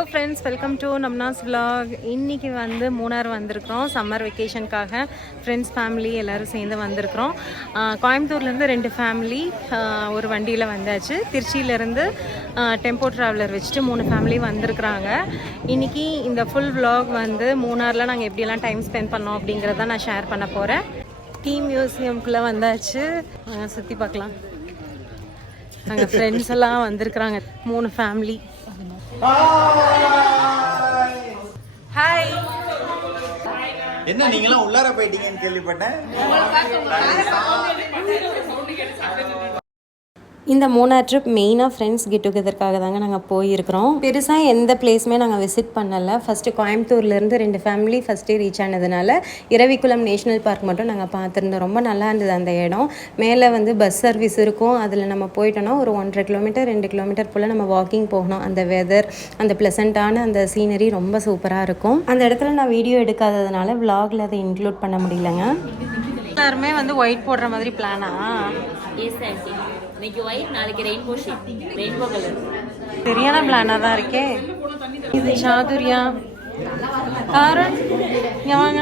Hello friends, welcome to நம்னாஸ் vlog. இன்றைக்கி வந்து மூணார் வந்திருக்கிறோம் சம்மர் வெக்கேஷனுக்காக. ஃப்ரெண்ட்ஸ் ஃபேமிலி எல்லோரும் சேர்ந்து வந்திருக்கிறோம். கோயம்புத்தூர்லேருந்து 2 ஃபேமிலி ஒரு வண்டியில் வந்தாச்சு. திருச்சியிலேருந்து டெம்போ ட்ராவலர் வச்சுட்டு 3 ஃபேமிலி வந்திருக்கிறாங்க. இன்றைக்கி இந்த ஃபுல் விலாக் வந்து மூணாரில் நாங்கள் எப்படியெல்லாம் டைம் ஸ்பெண்ட் பண்ணோம் அப்படிங்கிறத நான் ஷேர் பண்ண போகிறேன். டீ மியூசியம்குள்ளே வந்தாச்சு, சுற்றி பார்க்கலாம். நாங்கள் ஃப்ரெண்ட்ஸ் எல்லாம் வந்திருக்கிறாங்க, 3 ஃபேமிலி. ஹாய். என்ன நீங்களாம் உள்ளார போயிட்டீங்கன்னு கேள்விப்பட்டேன். இந்த மூணார் ட்ரிப் மெயினாக ஃப்ரெண்ட்ஸ் கெட் டுகெதருக்காக தாங்க நாங்கள் போயிருக்கிறோம். பெருசாக எந்த பிளேஸுமே நாங்கள் விசிட் பண்ணலை. ஃபஸ்ட்டு கோயம்புத்தூர்லேருந்து 2 ஃபேமிலி ஃபஸ்ட்டே ரீச் ஆனதுனால இரவிக்குளம் நேஷ்னல் பார்க் மட்டும் நாங்கள் பார்த்துருந்தோம். ரொம்ப நல்லா இருந்தது அந்த இடம். மேலே வந்து பஸ் சர்வீஸ் இருக்கும், அதில் நம்ம போயிட்டோன்னா ஒரு 1.5 கிலோமீட்டர் 2 கிலோமீட்டர் போல் நம்ம வாக்கிங் போகணும். அந்த வெதர், அந்த ப்ளசண்ட்டான அந்த சீனரி ரொம்ப சூப்பராக இருக்கும். அந்த இடத்துல நான் வீடியோ எடுக்காததுனால விலாகில் அதை இன்க்ளூட் பண்ண முடியலங்க. எல்லாருமே வந்து ஒயிட் போடுற மாதிரி பிளானா? இன்னைக்கு ஒயிட், நாளைக்கு ரெயின்போ ஷேப், ரெயின்போ கலர். சரியான பிளானா தான் இருக்கே. இது சாதுரியா, காரன் வாங்க,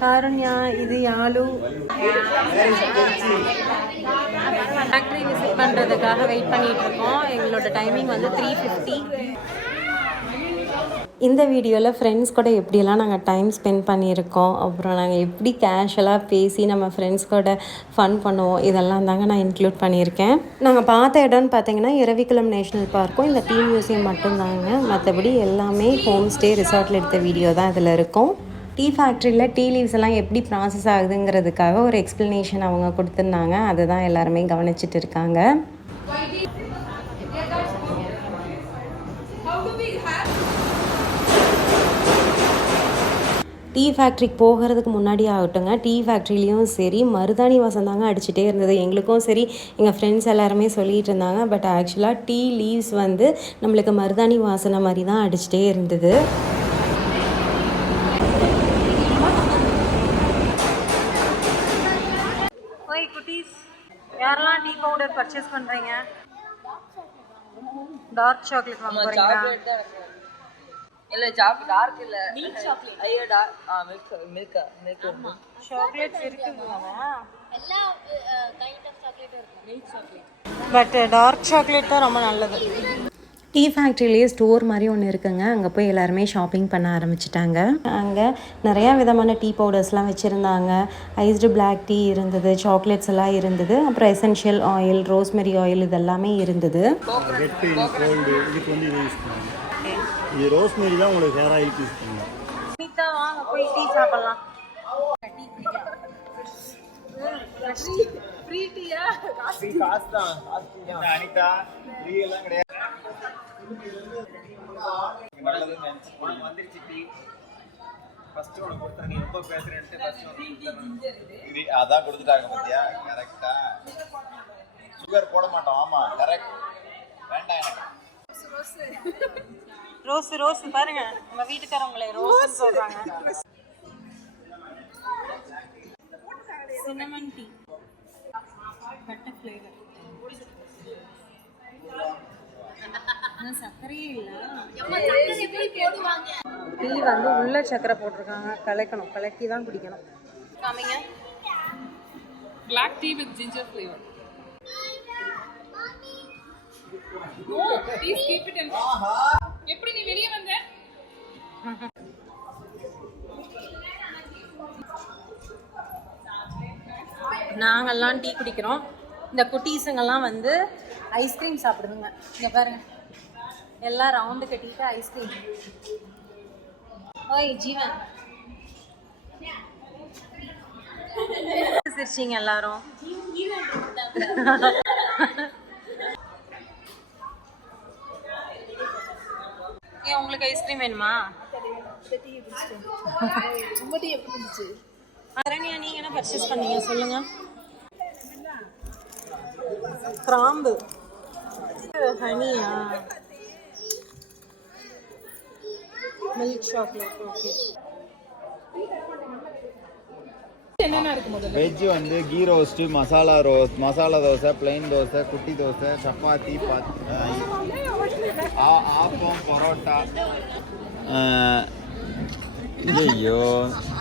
காரண்யா, இது யாழு. ஃபேக்ட்ரி விசிட் பண்ணுறதுக்காக வெயிட் பண்ணிட்டு இருக்கோம். எங்களோட டைமிங் வந்து 3:50. இந்த வீடியோவில் ஃப்ரெண்ட்ஸ் கூட எப்படியெல்லாம் நாங்கள் டைம் ஸ்பெண்ட் பண்ணியிருக்கோம், அப்புறம் நாங்கள் எப்படி கேஷுவலாக பேசி நம்ம ஃப்ரெண்ட்ஸ் கூட ஃபன் பண்ணுவோம், இதெல்லாம் தாங்க நான் இன்க்ளூட் பண்ணியிருக்கேன். நாங்கள் பார்த்த இடம்னு பார்த்தீங்கன்னா இரவிக்குளம் நேஷ்னல் பார்க்கும் இந்த டீ மியூசியம் மட்டும்தாங்க. மற்றபடி எல்லாமே ஹோம் ஸ்டே ரிசார்ட்டில் எடுத்த வீடியோ தான் இதில் இருக்கும். டீ ஃபேக்ட்ரியில் டீ லீவ்ஸ் எல்லாம் எப்படி ப்ராசஸ் ஆகுதுங்கிறதுக்காக ஒரு எக்ஸ்ப்ளனேஷன் அவங்க கொடுத்துருந்தாங்க. அதுதான் எல்லாருமே கவனிச்சிட்டு இருக்காங்க. டீ ஃபேக்ட்ரிக்கு போகிறதுக்கு முன்னாடி ஆகட்டுங்க, டீ ஃபேக்ட்ரிலையும் சரி மருதாணி வாசம் தாங்க அடிச்சுட்டே இருந்தது. எங்களுக்கும் சரி எங்கள் ஃப்ரெண்ட்ஸ் எல்லாருமே சொல்லிகிட்டு இருந்தாங்க. பட் ஆக்சுவலாக டீ லீவ்ஸ் வந்து நம்மளுக்கு மருதாணி வாசனை மாதிரி தான் அடிச்சுட்டே இருந்தது. ஓய் குட்டீஸ், யாரெல்லாம் டீ பவுடர் பர்ச்சேஸ் பண்ணுறீங்க? டார்க் சாக்லேட் வாங்க போகிறீங்களா? இல்ல டார்க் இல்ல, மில்க் சாக்லேட். ஐயோ மில்க் சாக்லேட்ஸ் இருக்குங்களா? எல்லா கைண்ட் ஆஃப் சாக்லேட் இருக்கு. Milk chocolate, but dark chocolate தான் ரொம்ப நல்லது. டீ ஃபேக்ட்ரிலேயே ஸ்டோர் மாதிரி ஒன்று இருக்குங்க. அங்கே போய் எல்லாருமே ஷாப்பிங் பண்ண ஆரம்பிச்சிட்டாங்க. அங்கே நிறையா விதமான டீ பவுடர்ஸ்லாம் வச்சுருந்தாங்க. ஐஸ்டு பிளாக் டீ இருந்தது, சாக்லேட்ஸ் எல்லாம் இருந்தது, அப்புறம் எசென்ஷியல் ஆயில், ரோஸ்மெரி ஆயில் இதெல்லாமே இருந்தது. இது ரோஸ்மெரி தான் உங்களுக்கு ஹேர் ஆயில் யூஸ் பண்ணுங்க. அனிதா வாங்க போய் டீ சாப்பிடலாம். ஃப்ரீ டீயா? காசு தான். அனிதா ஃப்ரீ எல்லாம் கிடையாது. உனக்கு வந்துருச்சு டீ. ஃபர்ஸ்ட் உனக்கு கொடுத்தாங்க, நீ ரொம்ப பேசுறேன்ட்டு ஃபர்ஸ்ட் அதான் கொடுத்துட்டாங்க பாத்தியா? கரெக்ட்டா? சுகர் போட மாட்டோம். ஆமா கரெக்ட். வேண்டாம் எனக்கு ரோஸ் ரோஸ் பாருங்க, உங்க வீட்டுக்காரங்களே ரோஸ் சொல்றாங்க. Cinnamon tea, butter flavour. சக்கரையே இல்ல. டீ வந்து உள்ள சக்கரை போட்டிருக்காங்க. கலக்கணும், கலக்கி தான் குடிக்கணும். காமிங்க. Black tea with ginger flavor. Oh, please keep it in. எப்படி நீ வெளிய வந்த? நாங்கெல்லாம் டீ குடிக்கிறோம். இந்த குட்டீஸுங்கெல்லாம் வந்து ஐஸ்கிரீம் சாப்பிடுதுங்க. இங்க பாருங்க, எல்லாம் ரவுண்டு கட்டிட்டு ஐஸ்கிரீம். ஓய் ஜீவன், சிரிச்சிங்க எல்லாரும். ஏன் உங்களுக்கு ஐஸ்கிரீம் வேணுமா? அரண்யா, நீங்க என்ன பர்ச்சேஸ் பண்ணீங்க சொல்லுங்க. கிராம்பு, ஹனியா, மில்க் சாக்லேட். ஓகே, என்னென்ன இருக்கு முதல்ல? வெஜ் வந்து கீ ரோஸ்ட், மசாலா தோசை, பிளைன் தோசை, குட்டி தோசை, சப்பாத்தி, ஆப்பம் பரோட்டா. ஐயோ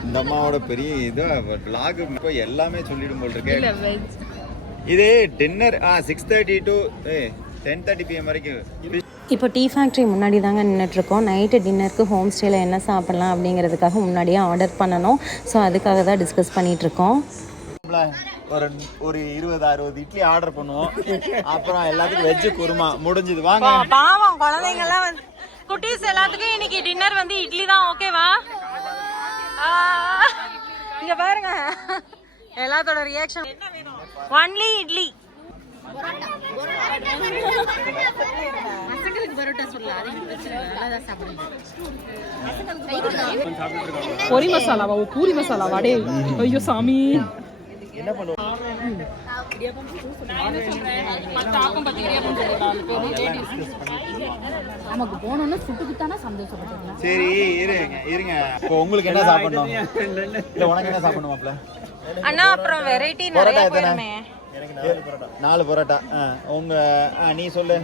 இந்த அம்மாவோட பெரிய இது vlog இப்போ எல்லாமே சொல்லிடும் போல் இருக்கு. இது டின்னர் 6:30 to 10:30 PM வரைக்கும். இப்போ டீ ஃபேக்ட்ரி முன்னாடி தாங்க நின்றுட்டுருக்கோம். நைட்டு டின்னருக்கு ஹோம் ஸ்டேயில் என்ன சாப்பிட்லாம் அப்படிங்கிறதுக்காக முன்னாடியே ஆர்டர் பண்ணணும். ஸோ அதுக்காக தான் டிஸ்கஸ் பண்ணிகிட்ருக்கோம். ஒரு 20-60 இட்லி ஆர்டர் பண்ணுவோம். அப்புறம் எல்லாத்துக்கும் வெஜ்ஜு குருமா முடிஞ்சது. வாங்க. பாவம் குழந்தைங்கள்லாம் வந்து குட்டீஸ் எல்லாத்துக்கும் இன்னைக்கு டின்னர் வந்து இட்லி தான். ஓகேவா? இங்கே பாருங்க எல்லாத்தோட ரியாக்ஷன். ஒன்லி இட்லி. பொரி மசாலாவா? பூரி மசாலாவா? டே ஐயோ சாமி. என்ன பண்ணுவோம்? நமக்கு போனோம்னா சுட்டுக்குத்தானே சந்தோஷப்பட்டுக்கலாம். சரி இருங்க. இப்போ உங்களுக்கு என்ன சாப்பிடணும்? இல்ல உனக்கு என்ன சாப்பிடணுமாப்ல? அண்ணா அப்புறம் வெரைட்டி நிறைய போயிருமே. 4 பரோட்டா. உங்க நீ சொல்லு.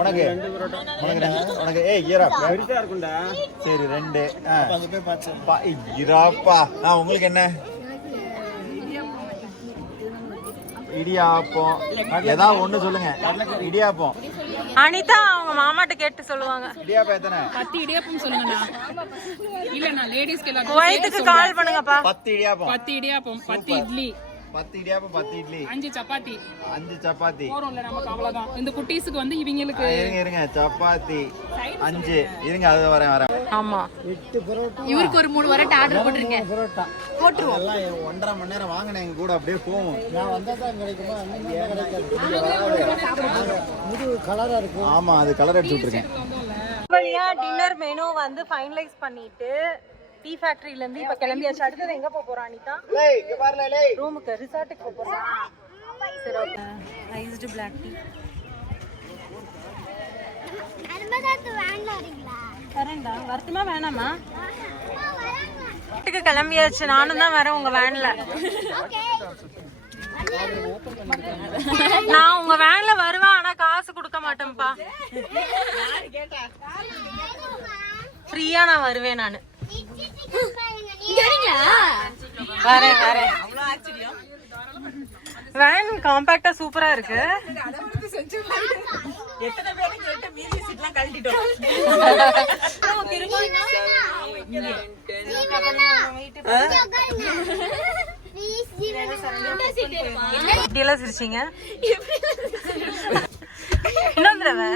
உனக்கு ஈரா இருக்கும்டா. சரி 2. ஈராப்பா. உங்களுக்கு என்ன? இடியாப்பம். ஏதாவது ஒண்ணு சொல்லுங்க. இடியாப்பம். அனிதா அவங்க மாமாட்ட கேட்டு சொல்லுவாங்க. இடியாப்பம் எத்தனை? 10 இடியாப்பம் சொல்லுங்கண்ணா. இல்லண்ணா லேடிஸ்க்கு எல்லாம் குவைத்துக்கு கால் பண்ணுங்கப்பா. 10 இடியாப்பம். 10 இடியாப்பம், 10 இட்லி, 10 இடியாப்பம், 10 இட்லி, 5 சப்பாத்தி. 5 சப்பாத்தி போறோம்ல நமக்கு அவ்வளவுதான். இந்த குட்டீஸ்க்கு வந்து இவங்களுக்கு இருங்க சப்பாத்தி 5. இருங்க அது வரேன். ஆமா இவருக்கு ஒரு 3 வரை ஆர்டர் போட்டுருக்கேன். போட்டுருவோம். எல்லாம் 1.5 மணி நேரம் வாங்கினேன் எங்க கூட அப்படியே போவோம். நான் வந்தா தான் கிடைக்குமா? கலரா இருக்கு. ஆமா அது கலர் அடிச்சு விட்டுருக்கேன். வழியா டின்னர் மெனு வந்து ஃபைனலைஸ் பண்ணிட்டு டீ ஃபேக்டரியில இருந்து இப்ப கிளம்பியாச்சு. அடுத்தது எங்க போறோம் அனிதா? ரூமுக்கு ரிசார்ட்டுக்கு போறோம். சரி ஓகே. Iced black tea. நர்மதாத்து வேன்ல வரீங்களா? வரேன்டா. வரட்டுமா வேணாமா? வீட்டுக்கு கிளம்பியாச்சு. நானும் தான் வரேன் உங்க வேன்ல. நான் உங்க வேன்ல வருவேன். ஆனா காசு கொடுக்க மாட்டேன்ப்பா. ஃப்ரீயா நான் வருவேன். நானு வரேன். வேன் காம்பாக்டா சூப்பரா இருக்கு. இப்படியெல்லாம் சிரிச்சீங்க. இன்னொரு தடவை.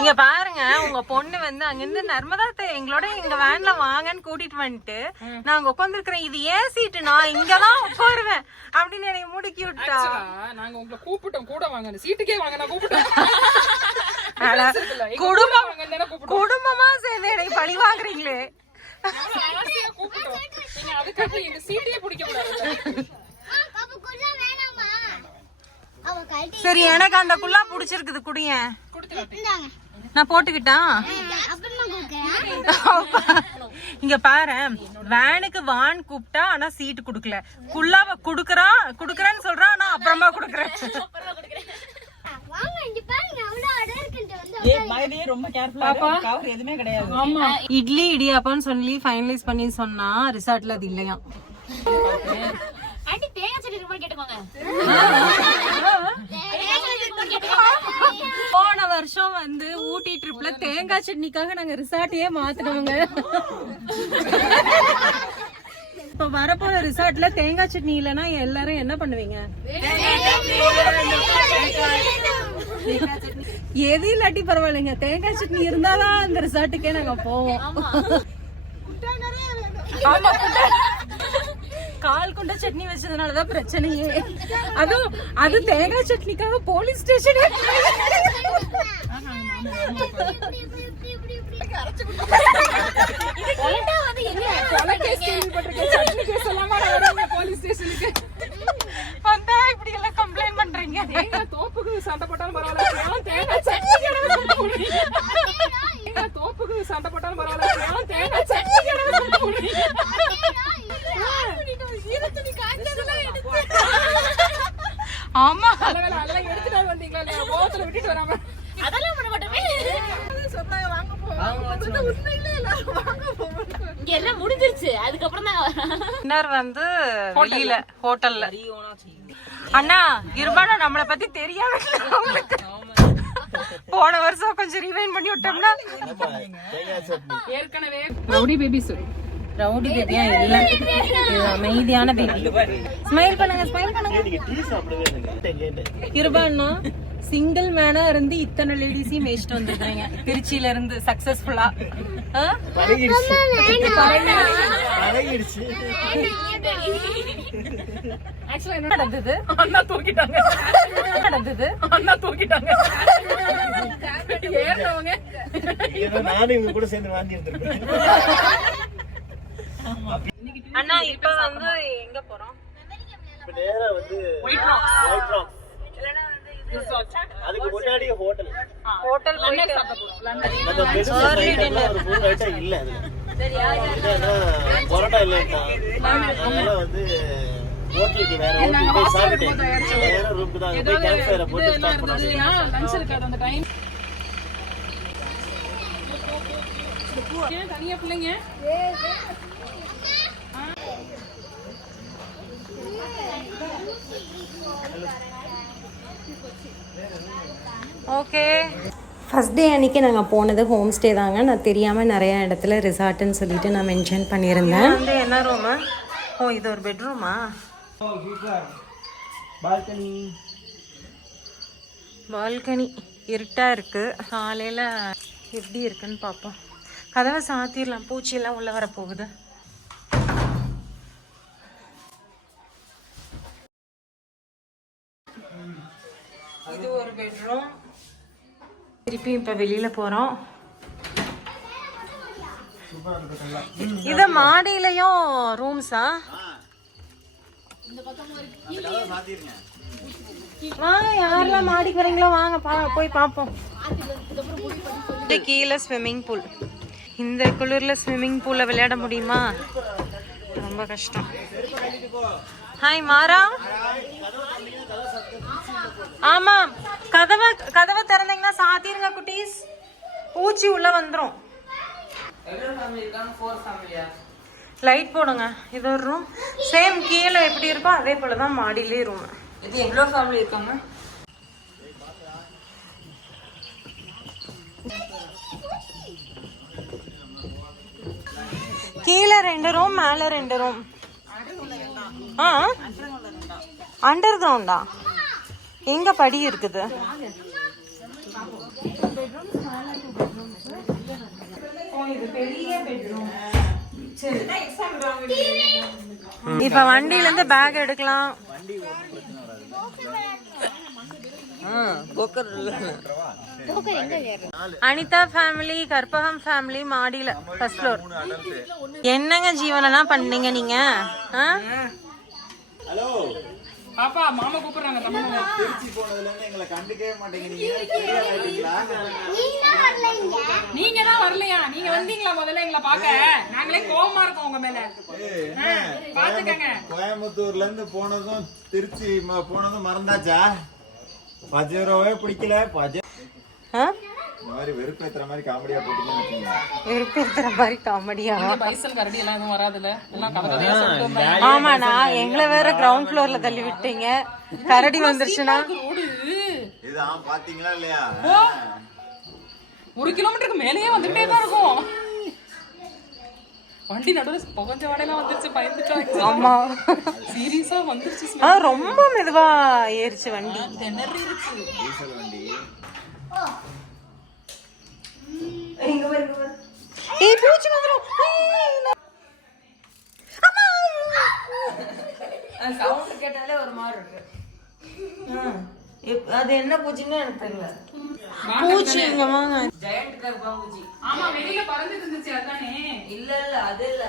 இங்க பாருங்க உங்க பொண்ணு வந்து அங்கிருந்து நர்மதா எங்களோட எங்க வேன்ல வாங்கன்னு கூட்டிட்டு வந்துட்டு நாங்க உட்காந்துருக்கிறேன். இது ஏன் சீட்டு, நான் இங்கதான் உட்காருவேன் அப்படின்னு என்னை முடுக்கி விட்டா. நாங்க உங்களை கூப்பிட்டோம் கூட வாங்க. சீட்டுக்கே வாங்க. நான் கூப்பிட்டேன். குடும்பமா சேர்ந்து என்னை பழி வாங்குறீங்களே. கூப்பிட்டோம். அதுக்காக எங்க சீட்டையே பிடிக்க கூடாது. சரி எனக்கு அந்த குல்லா புடிச்சிருக்குது. குடியேன் நான் போட்டுக்கிட்டா. இங்க பாரு வேனுக்கு வான் கூப்பிட்டா ஆனா சீட்டு குடுக்கல. குல்லாவ குடுக்கறேன்னு சொல்றான். ஆனா அப்புறமா குடுக்கறேன். இட்லி இடியாப்பான்னு சொல்லி ஃபைனலைஸ் பண்ணி சொன்னா ரிசார்ட்ல அது இல்லையா. ஆண்டி தேங்காய் சட்னி இருக்குமா கேட்டுக்கோங்க. போன வருஷம் வந்து ஊட்டி ட்ரிப்ல தேங்காய் சட்னிக்காக நாங்க ரிசார்ட்டையே மாத்தினோங்க. இப்ப வரப்போற ரிசார்ட்ல தேங்காய் சட்னி இல்லைன்னா எல்லாரும் என்ன பண்ணுவீங்க? எது இல்லாட்டி பரவாயில்லைங்க, தேங்காய் சட்னி இருந்தாதான் அந்த ரிசார்ட்டுக்கே நாங்க போவோம். கால் கொண்ட சட்னி வச்சதுனாலதான் பிரச்சனையே. அது தேங்காய் சட்னிக்காக போலீஸ் ஸ்டேஷன். வந்தா இப்படி எல்லாம் கம்ப்ளைண்ட் பண்றீங்க. தோப்புக்கு சண்டை போட்டாலும் பரவாயில்ல. தோப்புக்கு சண்டை போட்டாலும் பரவாயில்ல. தேங்காய் சட்னி ஆமா அதெல்லாம் எடுத்துட்டு வந்தீங்களா இல்லையா? கோவத்துல விட்டுட்டு வராம அதெல்லாம் பண்ண மாட்டோமே. சொன்னாங்க வாங்க போவோம். உண்மையிலே எல்லாரும் வாங்க போவோம். இங்க எல்லாம் முடிஞ்சிருச்சு. அதுக்கப்புறம் தான் டின்னர் வந்து வெளியில ஹோட்டல்ல. அண்ணா இருபானா நம்மளை பத்தி தெரியாம உங்களுக்கு போன வருஷம் கொஞ்சம் ரிவைண்ட் பண்ணி விட்டோம்னா ஏற்கனவே ரவுடி பேபி சொல்லு. ரவுடி பேபியா இல்ல, இது அமைதியான பேபி. ஸ்மைல் பண்ணுங்க, ஸ்மைல் பண்ணுங்க. இருபானா சிங்கிள் மேனா இருந்து இத்தனை லேடிஸையும் மேய்ச்சிட்டு வந்துருக்காங்க திருச்சியில இருந்து சக்சஸ்ஃபுல்லா. ஆக்சுவலா என்ன நடந்தது? அண்ணா தூக்கிட்டாங்க. நடந்தது? அண்ணா தூக்கிட்டாங்க. ஏறவங்க நானும் இவங்க கூட சேர்ந்து வாந்தி எடுத்துருக்கேன். அண்ணா இப்ப வந்து எங்க போறோம்? நேரா வந்து ஒயிட் ராக்ஸ். White rocks. அதுக்கு முன்னாடி ஹோட்டல். ஹோட்டல் போயிட்டு அந்த பெருசா ஒரு மூணு ஐட்டம் இல்ல அதுல. பரோட்டா இல்லட்டா. அதனால வந்து ஹோட்டலுக்கு வேற ஹோட்டல் போய் சாப்பிட்டு நேரா ரூமுக்கு தான் போய் கேம்ப் ஃபயரை போட்டு ஸ்டார்ட் பண்ணோம். லஞ்ச் இருக்காது அந்த டைம். தனியா பிள்ளைங்க ஓகே. ஃபஸ்ட் டே அன்றைக்கி நாங்கள் போனது ஹோம் ஸ்டே தாங்க. நான் தெரியாமல் நிறையா இடத்துல ரிசார்ட்டுன்னு சொல்லிட்டு நான் மென்ஷன் பண்ணியிருந்தேன். வந்து என்ன ரூமு? ஓ இது ஒரு பெட்ரூமா? பால்கனி. பால்கனி இருட்டாக இருக்குது. காலையில் எப்படி இருக்குன்னு பார்ப்போம். கதவை சாத்திடலாம், பூச்சியெல்லாம் உள்ளே வர போகுது. இது ஒரு பெட்ரூம். திருப்பி இப்போ வெளியில் போகிறோம். இது மாடியிலையும் ரூம்ஸா? வாங்க, யாரெல்லாம் மாடிக்கு வரீங்களோ வாங்க போய் பார்ப்போம். கீழே ஸ்விம்மிங் பூல். இந்த குளிரில் ஸ்விம்மிங் பூலில் விளையாட முடியுமா? ரொம்ப கஷ்டம். ஹாய் மாரா. ஆமாம், கதவை திறந்தீங்கன்னா சாத்திருங்க குட்டீஸ், பூச்சி உள்ள வந்துடும். லைட் போடுங்க. இது ஒரு ரூம். சேம் கீழே எப்படி இருக்கோ அதே போல தான் மாடியிலே ரூம். இது எவ்வளோ ஃபேமிலி இருக்காங்க? கீழே 2 ரூம், மேலே 2 ரூம். ஆ அண்டர் கிரவுண்டா? எங்க படி இருக்குது? இப்ப வண்டியில இருந்து பேக் எடுக்கலாம். அனிதா ஃபேமிலி, கற்பகம் ஃபேமிலி மாடியில ஃபர்ஸ்ட் ஃப்ளோர். என்னங்க ஜீவனெல்லாம் பண்ணீங்க நீங்க? ஹலோ பாப்பா, மாமா கூப்பிடுறாங்க. தமிழ்ல திருச்சி போனதுல இருந்து எங்களை கண்டுக்கவே மாட்டேங்கிறீங்க. நீங்க தான் வரலையா? நீங்க வந்தீங்களா முதல்ல எங்களை பாக்க? நாங்களே கோவமா இருக்கோம் உங்க மேல. பாத்துக்கங்க. கோயம்புத்தூர்ல இருந்து போனதும் திருச்சி போனதும் மறந்தாச்சா? பஜரோவே பிடிக்கல. மாதிரி வெறுப்பேத்துற மாதிரி காமெடியா போட்டுக்கோங்க. வெறுப்பேத்துற மாதிரி காமெடியா? பைசல் கரடி எல்லாம் எதுவும் வராதுல? எல்லாம் கதகதையா சொல்லிட்டு. ஆமாண்ணா, எங்களை வேற கிரவுண்ட் ஃப்ளோர்ல தள்ளி விட்டீங்க. கரடி வந்துருச்சுன்னா இது பாத்தீங்களா இல்லையா? 1 கிலோமீட்டருக்கு மேலேயே வந்துட்டே தான் இருக்கும். வண்டி நடுவில் புகஞ்ச வடையெல்லாம் வந்துருச்சு, பயந்துட்டோம். ஆமா, சீரியஸா வந்துருச்சு. ரொம்ப மெதுவா ஏறிச்சு வண்டி. டீசல் வண்டி. ஏய் பூச்சி வந்துரும். சவுண்ட் கேட்டாலே ஒரு மாதிரி இருக்கு. அது என்ன பூச்சின்னு எனக்கு தெரியல. பூச்சி இங்க வாங்க. ஜெயண்ட் கர்ப்பாம்பூச்சி. ஆமா, வெளியில பறந்துட்டு இருந்துச்சு. அதானே? இல்ல அது இல்ல.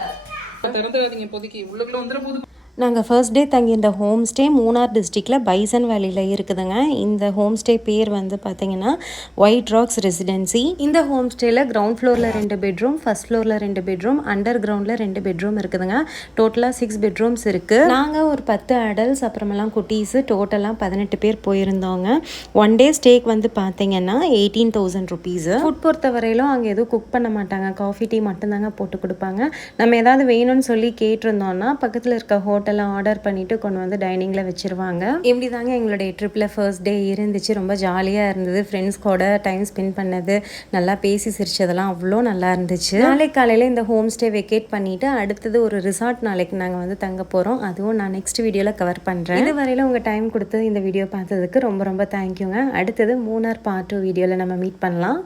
திறந்துடாதீங்க இப்போதைக்கு, உள்ளுக்குள்ள வந்துற போது. நாங்கள் ஃபர்ஸ்ட் டே தங்கியிருந்த ஹோம் ஸ்டே மூணார் டிஸ்ட்ரிக்டில் பைசன் வேலியில் இருக்குதுங்க. இந்த ஹோம் ஸ்டே பேர் வந்து பார்த்தீங்கன்னா ஒயிட் ராக்ஸ் ரெசிடென்சி. இந்த ஹோம் ஸ்டேயில் கிரவுண்ட் ஃப்ளோரில் 2 பெட்ரூம், ஃபர்ஸ்ட் ஃப்ளோரில் 2 பெட்ரூம், அண்டர் கிரவுண்டில் 2 பெட்ரூம் இருக்குதுங்க. டோட்டலாக 6 பெட்ரூம்ஸ் இருக்குது. நாங்கள் ஒரு 10 அடல்ட்ஸ் அப்புறமெல்லாம் குட்டீஸு டோட்டலாக 18 பேர் போயிருந்தோங்க. 1 டே ஸ்டேக்கு வந்து பார்த்தீங்கன்னா 18,000 ருபீஸு. ஃபுட் பொறுத்த வரையிலும் அங்கே எதுவும் குக் பண்ண மாட்டாங்க, காஃபி டீ மட்டும்தாங்க போட்டு கொடுப்பாங்க. நம்ம ஏதாவது வேணும்னு சொல்லி கேட்டிருந்தோம்னா பக்கத்தில் இருக்க ஹோட்டலில் ஆர்டர் பண்ணிவிட்டு கொண்டு வந்து டைனிங்கில் வச்சுருவாங்க. இப்படி தாங்க எங்களுடைய ட்ரிப்பில் ஃபர்ஸ்ட் டே இருந்துச்சு. ரொம்ப ஜாலியாக இருந்தது. ஃப்ரெண்ட்ஸ் கூட டைம் ஸ்பெண்ட் பண்ணது, நல்லா பேசி சிரிச்சதெல்லாம் அவ்வளோ நல்லா இருந்துச்சு. நாளைக்கு காலையில் இந்த ஹோம் ஸ்டே வெக்கேட் பண்ணிவிட்டு அடுத்தது ஒரு ரிசார்ட் நாளைக்கு நாங்கள் வந்து தங்க போகிறோம். அதுவும் நான் நெக்ஸ்ட் வீடியோவில் கவர் பண்ணுறேன். இது வரையில் உங்கள் டைம் கொடுத்து இந்த வீடியோ பார்த்ததுக்கு ரொம்ப ரொம்ப தேங்க்யூங்க. அடுத்தது மூணார் பார்ட் 2 வீடியோவில் நம்ம மீட் பண்ணலாம்.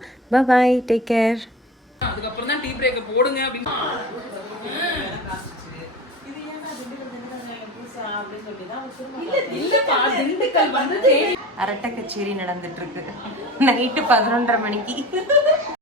பாய், டேக் கேர். அதுக்கப்புறம் தான் டீ பிரேக் போடுங்க அப்படின்னு அரட்டை கச்சேரி நடந்துட்டு இருக்கு நைட்டு 11:30 மணிக்கு.